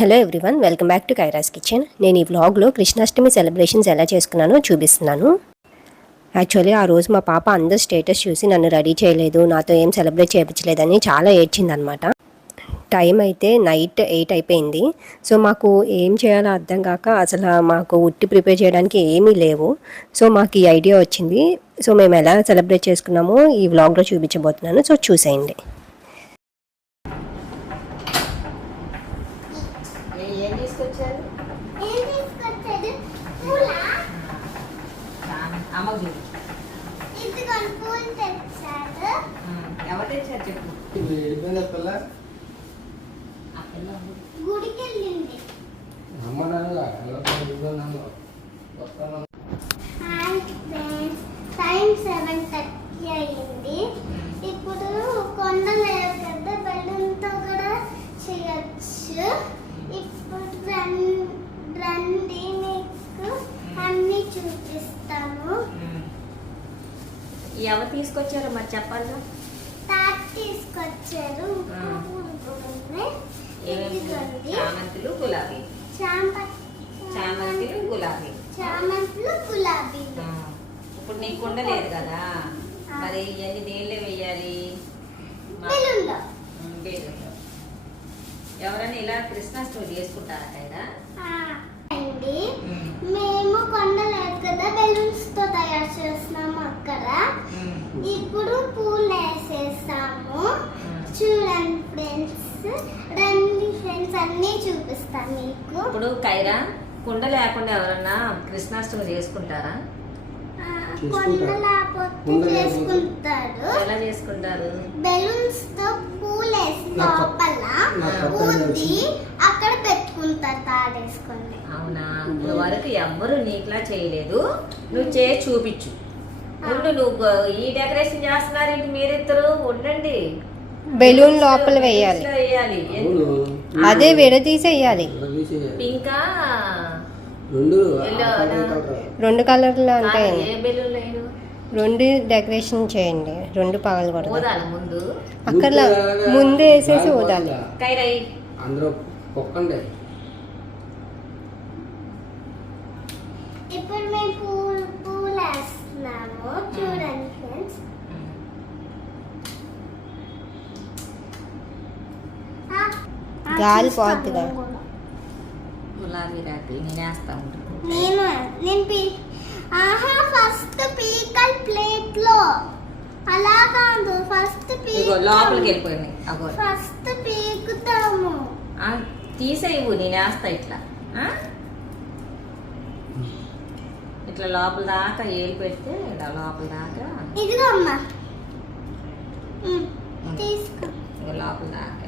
Hello everyone welcome back to Kyra's kitchen నేను ఈ వ్లాగ్లో కృష్ణాష్టమి సెలబ్రేషన్స్ ఎలా చేసుకున్నానో చూపిస్తున్నాను. యాక్చువల్లీ ఆ రోజు మా పాప అందరు స్టేటస్ చూసి నన్ను రెడీ చేయలేదు నాతో ఏం సెలబ్రేట్ చేయించలేదని చాలా ఏడ్చిందనమాట టైం అయితే నైట్ ఎయిట్ అయిపోయింది. సో మాకు ఏం చేయాలో అర్థం కాక అసలు మాకు ఉట్టి ప్రిపేర్ చేయడానికి ఏమీ లేవు. సో మాకు ఈ ఐడియా వచ్చింది. సో మేము ఎలా సెలబ్రేట్ చేసుకున్నామో ఈ వ్లాగ్లో చూపించబోతున్నాను. సో చూసేయండి ఏం తీసుకొచ్చారు ఏం తీసుకొచ్చాడు పూలా అమ్మకు చూడు ఎవరు తెచ్చారు చెప్పు ఇప్పుడు వెళ్ళిపోయిందా పిల్ల ఆ పిల్ల గుడికి వెళ్ళింది అమ్మ నాన్నగా ఎలా వెళ్ళిపోయినాను వస్తాను hi friends time seven thirty అయ్యింది ఇప్పుడు కొండ లేదు కదా బెలూన్తో కూడా చేయొచ్చు ఇప్పుడు రన్- రండి మీకు అన్నీ చూపిస్తాను ఎవరు తీసుకొచ్చారో మరి చెప్పాలిగా? తాట్ తీసుకొచ్చారు. చామంతులు గులాబీ. చామంతులు గులాబీ. చామంతులు. ఇప్పుడు నీకు కుండ లేదు కదా మరి ఇవన్నీ దేనిలో వేయాలి? బెలూన్లో. ఎవరైనా ఇలా కృష్ణాష్టమి చేసుకుంటారా కదా అండి మేము కొండ కదా బెలూన్స్తో తయారు చేస్తున్నాము అక్కడ. ఇప్పుడు పూలు వేసేస్తాము. చూడండి ఫ్రెండ్స్ రండి ఫ్రెండ్స్ అన్నీ చూపిస్తాను మీకు. ఇప్పుడు కైరా కుండ లేకుండా ఎవరన్నా కృష్ణాష్టమి చేసుకుంటారా. కొండ లేకపోతే చేసుకుంటారు. ఎలా చేసుకుంటారు? బెలూన్స్తో పూలు వేసి లోపల ఊది. పెట్టుకుంటారు తాడేసుకొని. అవునా? ఇప్పుడు వరకు ఎవ్వరు నీకులా చేయలేదు. నువ్వు చేసి చూపించు. ఉండు నువ్వు ఈ డెకరేషన్ చేస్తున్నారేంటి మీరిద్దరు. ఉండండి. బెలూన్ లోపల వేయాలి. వేయాలి. అదే విడదీసేయాలి తీసేయాలి. పింకా? రెండు. రెండు కలర్లు ఉంటాయండి ఏ బెలూన్ లేదు రెండు డెకరేషన్ చేయండి. రెండు పగలు ఊదాలి ముందు? అక్కడ ముందు వేసేసి ఊదాలి? కైరై. అందరూ పొక్కండి ఇప్పుడు మేము పూలు పూలు వేస్తున్నాము చూడండి ఫ్రెండ్స్ గాలి పోద్దిగా. గులాబీ రాత్రి నేను వేస్తా ఉంటాను నేను నేను పీ ఆహా ఫస్ట్ పీకల్ ప్లేట్లో అలా కాదు ఫస్ట్ ఇగో లోపలికి వెళ్ళిపోయినాయి అగో ఫస్ట్ పీకుతాము ఆ, తీసేయవు నేను వేస్తా ఇట్లా? ఇట్లా లోపల దాకా ఏలు పెడితే ఇలా లోపల దాకా లోపల దాకా.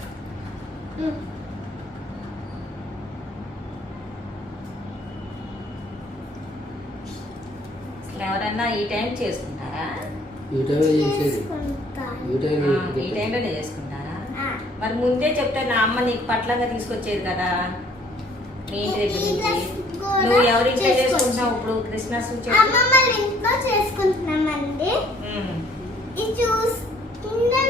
ఎవరన్నా ఈ టైం చేసుకుంటారా? ఈ టైం చేసేది తీసుకుంటాను. ఈ టైంలోనే చేసుకుంటారా? మరి ముందే చెప్తే నా అమ్మ నీకు పట్లంగా తీసుకొచ్చేది కదా. మీ ఇంటి దగ్గర నుంచి. నువ్వు ఎవరింట్లో చేసుకోవచ్చు. చేసుకుంటున్నావు? ఇప్పుడు? క్రిస్మస్ ఇంట్లో చేసుకుంటున్నామండి.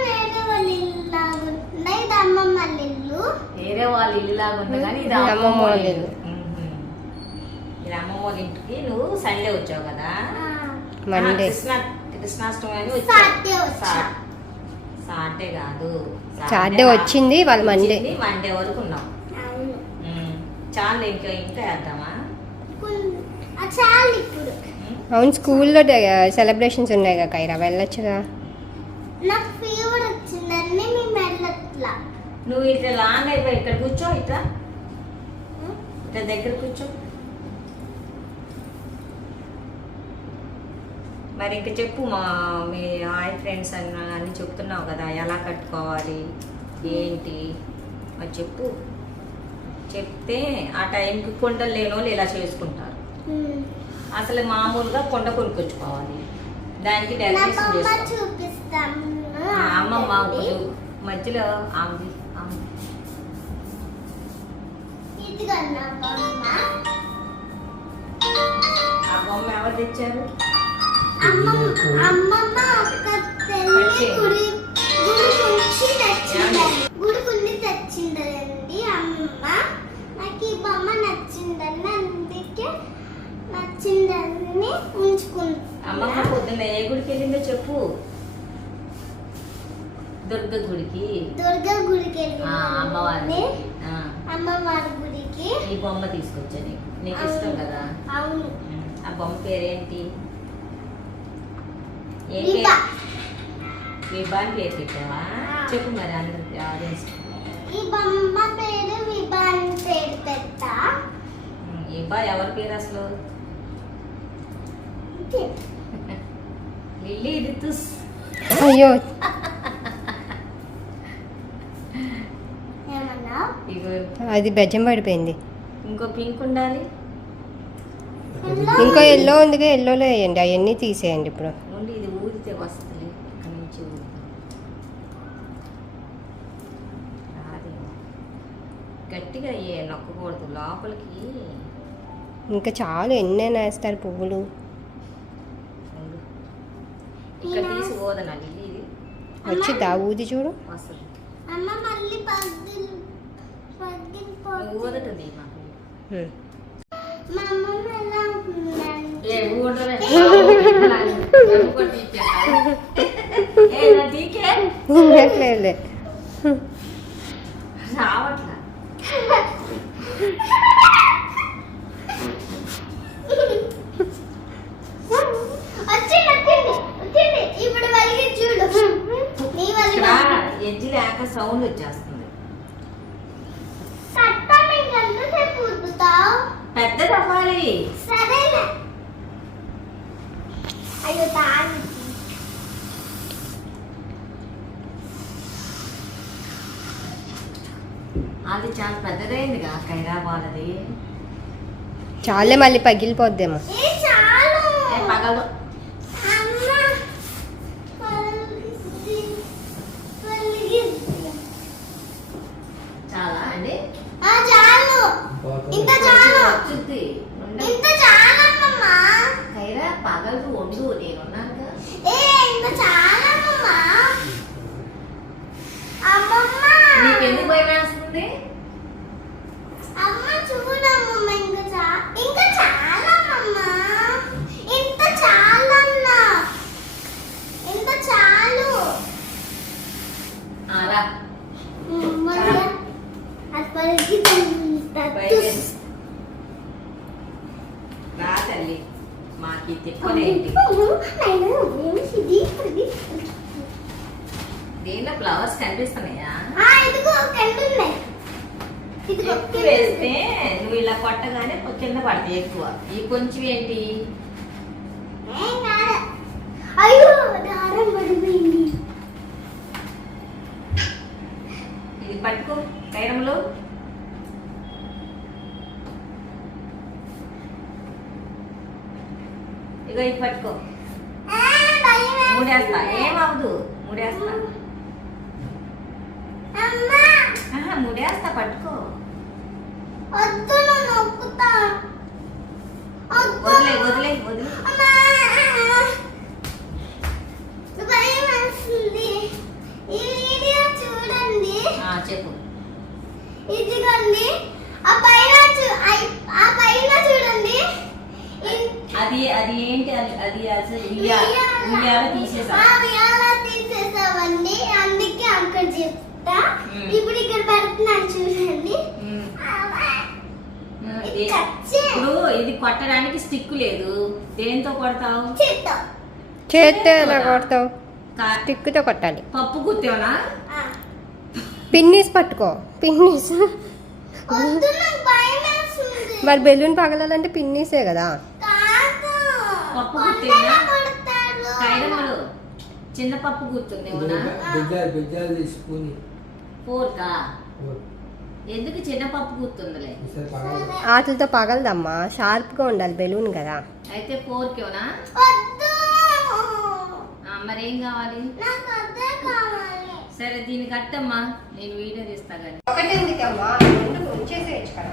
వేరే వాళ్ళ ఇల్లు లాగా ఉండే ఇది అమ్మమ్మ వాళ్ళ ఇల్లు. వేరే వాళ్ళ ఇల్లు లాగా ఉంది కానీ ఇది అమ్మమ్మ వాళ్ళ ఇల్లు. ఇది అమ్మమ్మ వాళ్ళ ఇంటికి నువ్వు సండే వచ్చావు కదా? కృష్ణ కృష్ణాష్టమి అని సాటర్డే కాదు. సాటర్డే వచ్చింది, వాళ్ళు మండే. మండే వరకు ఉన్నాం. చాలు ఇంకా ఇంకా వేద్దామా. అవును స్కూల్లో సెలబ్రేషన్స్ ఉన్నాయి కదా కైరా వెళ్ళొచ్చుగా నాకు ఫీవర్ వచ్చిందని మేము వెళ్ళట్లా నువ్వు ఇట్లా లాంగ్ అయిపోయి ఇక్కడ కూర్చో ఇట్లా. ఇట్లా దగ్గర కూర్చో. మరి ఇంక చెప్పు మా మీ హాయ్ ఫ్రెండ్స్ అన్న అన్ని చెప్తున్నావు కదా ఎలా కట్టుకోవాలి ఏంటి? మరి చెప్పు. చెప్తే ఆ టైంకి కొండలు లేని వాళ్ళు ఇలా చేసుకుంటారు. అసలు మామూలుగా కొండ కొనుక్కొచ్చుకోవాలి. దానికి డెకరేషన్ అమ్మమ్మ మధ్యలో ఆమె ఆ బొమ్మ ఎవరు తెచ్చారు? తెచ్చిందండి గుడి నాకు ఈ బొమ్మ నచ్చిందని అందుకే నచ్చిందని ఉంచుకుంది చెప్పు. దుర్గ గుడికి. దుర్గ గుడికి వెళ్ళింది అమ్మవారిని. అమ్మవారి గుడికి. ఈ బొమ్మ తీసుకొచ్చా నీకు? నీకు ఇష్టం కదా? అవును. ఆ బొమ్మ పేరేంటి? ఏ విభా. విభా అని పేరు పెట్టావా ఆ. చెప్పు మరి అందరికి ఆడియన్స్ ఈ బొమ్మ పేరు విభా అని పేరు పెట్టా విభా ఎవరి పేరు అసలు? లిల్లీ రితుస్ అయ్యో. అది బెజ్జం పడిపోయింది. ఇంకో పింక్ ఉండాలి. ఇంకో ఎల్లో ఉందిగా ఎల్లోలో వేయండి. అవన్నీ తీసేయండి ఇప్పుడు ఓన్లీ ఇది ఊదితే వస్తుంది ఇక్కడ నుంచి ఊది రాదేమో. గట్టిగా ఏ నొక్కకూడదు లోపలికి. ఇంకా చాలు ఎన్నైనా వేస్తారు పువ్వులు. ఇక్కడ ఇది? వచ్చి దా ఊది చూడు. వస్తుంది. అమ్మ మళ్ళీ పద్దులు పద్దులు నువ్వు పోతుంది. ఊదటది మాకు. హ్మ్. మా అమ్మమ్మ ఎలా ఉంటుందండి? ఏ ఊడలే ఏ నా దీకే ఉండట్లేదులే రావట్లా వచ్చింది వచ్చింది వచ్చింది ఇప్పుడు వలిగి చూడు నీ వలిగి ఇక్కడ ఎడ్జి లేక సౌండ్ వచ్చేస్తుంది కట్టం ఇంకెంతసేపు ఊదుతావు పెద్దది అవ్వాలి సరేలే అయ్యో తాను అది చాలా పెద్దదైందిగా చాలే మళ్ళీ పగిలిపోద్దేమో. ఏ చాలు. ఏ పగలు అమ్మ వలిగిద్ది. వలిగిద్ది. చాలా అండి ఆ చాలు ఇంత చాలు వచ్చుద్ది ఉండు. ఇంత చాలమ్మమ్మ ఖైరా పగలు వండు నేనున్నానుగా ఏ ఇంత చాలమ్మమ్మ అమ్మమ్మ నీకెందుకు భయం వేస్తుంది అమ్మ చూడమ్మమ్మ ఇంకా చా ఇంకా చాలమ్మమ్మ ఇంత చాలన్నా ఇంత చాలు ఆ, రా మరి అప్పటికి బయలుదేరు. రా తల్లి మాకి తిప్పలేంటి దీనిలో ఫ్లవర్స్ కనిపిస్తున్నాయా? ఎక్కువ వేస్తే నువ్వు ఇలా కొట్టగానే కింద పడతాయి ఎక్కువ. ఈ కొంచెం ఏంటి? ఇది పట్టుకో కైరంలో ఇగో ఇది పట్టుకో. మూడేస్తా. ఏమవదు మూడేస్తా. మూడేస్తా పట్టుకో. వదిలే చెప్పు. అది అది ఏంటి అది? అది అసలు ఉయ్యాల తీసేసామండి అందుకే అక్కడ చెప్తా. మ్మ్. ఇప్పుడు ఇక్కడ పెడుతున్నాను చూడండి. ఏ- కచ్చే. ఇప్పుడు ఇది కొట్టడానికి స్టిక్ లేదు. దేంతో కొడతావు? చేత్తో. ఎలా కొడతావు? స్టిక్తో కొట్టాలి. పప్పు గుత్తేవనా? ఆ. పిన్నీస్ పట్టుకో. పిన్నీస్ మరి బెలూన్ పగలాలంటే పిన్నీసే కాదు. పప్పు కైరమ్మలు చిన్న పప్పు తీసుకుని ఫోర్కా? ఎందుకు చిన్న పప్పు గుర్తుందిలే ఆటలతో పగలదమ్మా షార్ప్గా ఉండాలి బెలూన్ కదా. అయితే ఫోర్కేనా వద్దు. మరేం కావాలి? నాకు అదే కావాలి. సరే దీన్ని కట్టమ్మా. నేను వీడియో తీస్తా కానీ ఒకటి ఎందుకమ్మా రెండు ఉంచేసేయచ్చు కదా.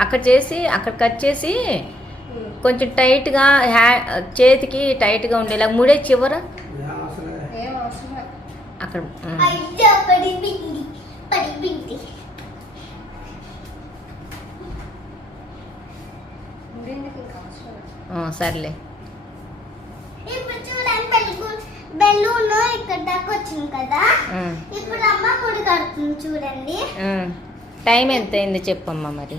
అక్కడ చేసి అక్కడ కట్ చేసి కొంచెం టైట్గా హ్యా చేతికి టైట్గా ఉండేలా ముడే చివర? అక్కడ సర్లే. టైం ఎంత అయింది చెప్పమ్మా మరి.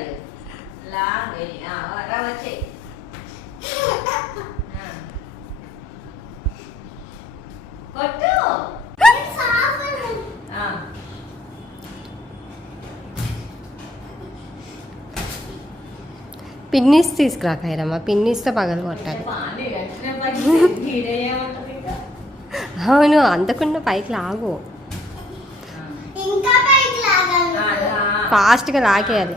పిన్నిస్ తీసుకురా ఖైరమ్మ పిన్నిస్తో పగలు కొట్టాలి. అవును అంతకుండా పైకి లాగు. ఫాస్ట్గా లాగేయాలి.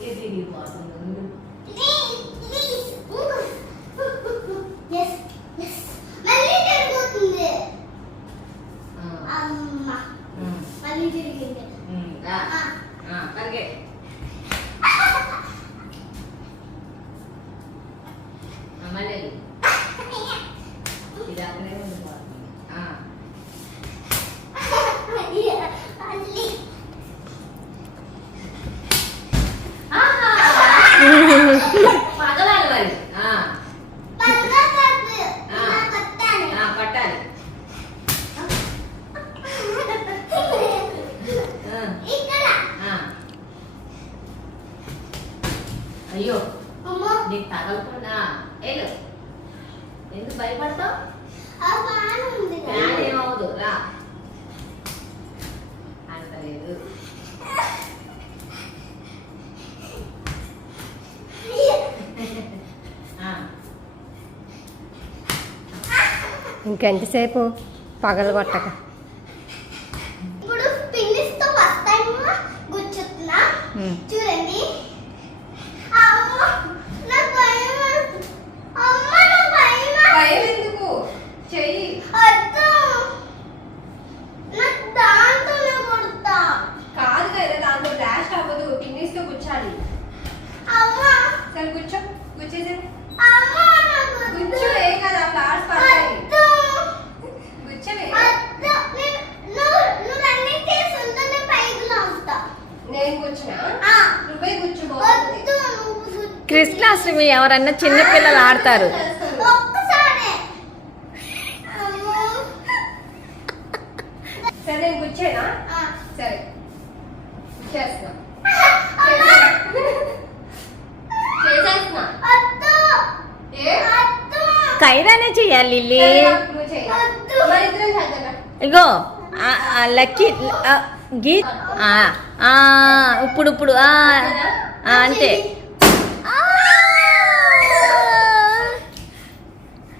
Look at the blossom. ఇంకెంతసేపు పగలగొట్టక. కృష్ణాష్టమి ఎవరన్నా చిన్నపిల్లలు ఆడతారు. సరే కూర్చేనా సరే. చెయ్యాలి ఇగో లక్కీ గీత్ ఇప్పుడు ఇప్పుడు అంతే.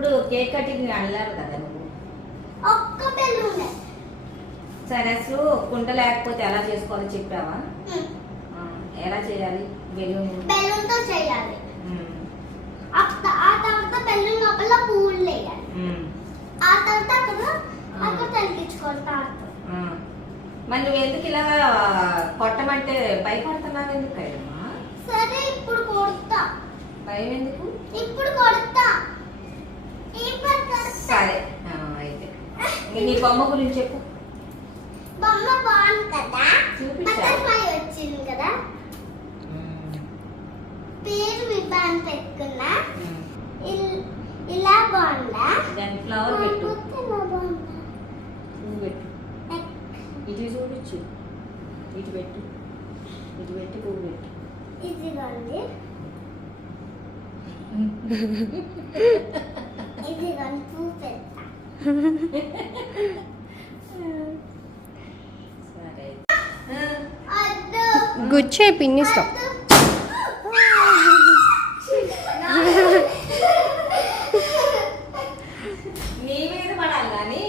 ఇప్పుడు కేక్ కటింగ్ అనలేరు కదా నువ్వు? ఒక్క బెలూన్ సరే అసలు కుండ లేకపోతే ఎలా చేసుకోవాలో చెప్పావా? ఎలా చేయాలి? బెలూన్ బెలూన్తో చేయాలి. అప్ప- ఆ తర్వాత బెలూన్ లోపల పువ్వులు వేయాలి. ఆ తర్వాత అక్కడ అక్కడ తగ్గించుకోవాలి తాడుతో. మరి నువ్వు ఎందుకు ఇలా కొట్టమంటే భయపడుతున్నావు ఎందుకు సరే ఇప్పుడు కొడతా. భయం ఎందుకు? ఇప్పుడు కొడతా ఇప్పుడు కొడతా సరే ఆ, అయితే ఇంక నీ బొమ్మ గురించి చెప్పు. బొమ్మ బాగుంది కదా. బటర్ఫ్లై వచ్చింది కదా. పేరు విభాన్ పెట్టుకున్నా. ఇల్- బాగుందా? దాని ఫ్లవర్ పెట్టు. నువ్వు పెట్టు. ఇటు చూపించు. ఇటు పెట్టు. ఇటు పెట్టి పువ్వు పెట్టు. ఇదిగోండి. ఇదిగోండి పువ్వు వద్దు గుచ్చే పిన్నిస్తాం నీ మీద పడాలి కానీ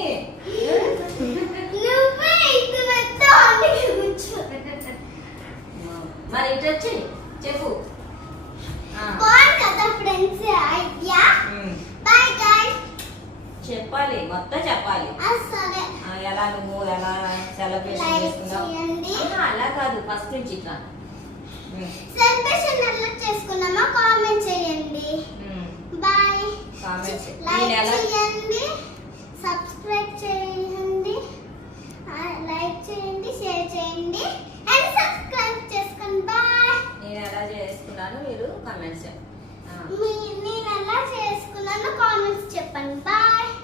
నువ్వే ఇది పెట్టా అందుకే కూర్చో మరి ఇటు వచ్చి చెప్పు ఆ, బాగుంది కదా ఫ్రెండ్స్ ఐడియా ఉమ్. బాయ్ గైస్ చెప్పాలి మొత్తం చెప్పాలి. ఎలా నువ్వు ఎలా సెలబ్రేషన్ చేసుకున్నావు? అలా కాదు ఫస్ట్ నుంచి ఇట్లా. సెలబ్రేషన్ ఎలా చేసుకున్నామో కామెంట్ చేయండి. బాయ్. ఎలా- చేయండి. సబ్స్క్రైబ్ చేయండి. లైక్ చేయండి షేర్ చేయండి. అండ్ సబ్స్క్రైబ్ చేసుకోండి బాయ్. నేను ఎలా చేసుకున్నాను మీరు కామెంట్స్ మీ నేను ఎలా చేసుకున్నానో కామెంట్స్ చెప్పండి. బాయ్.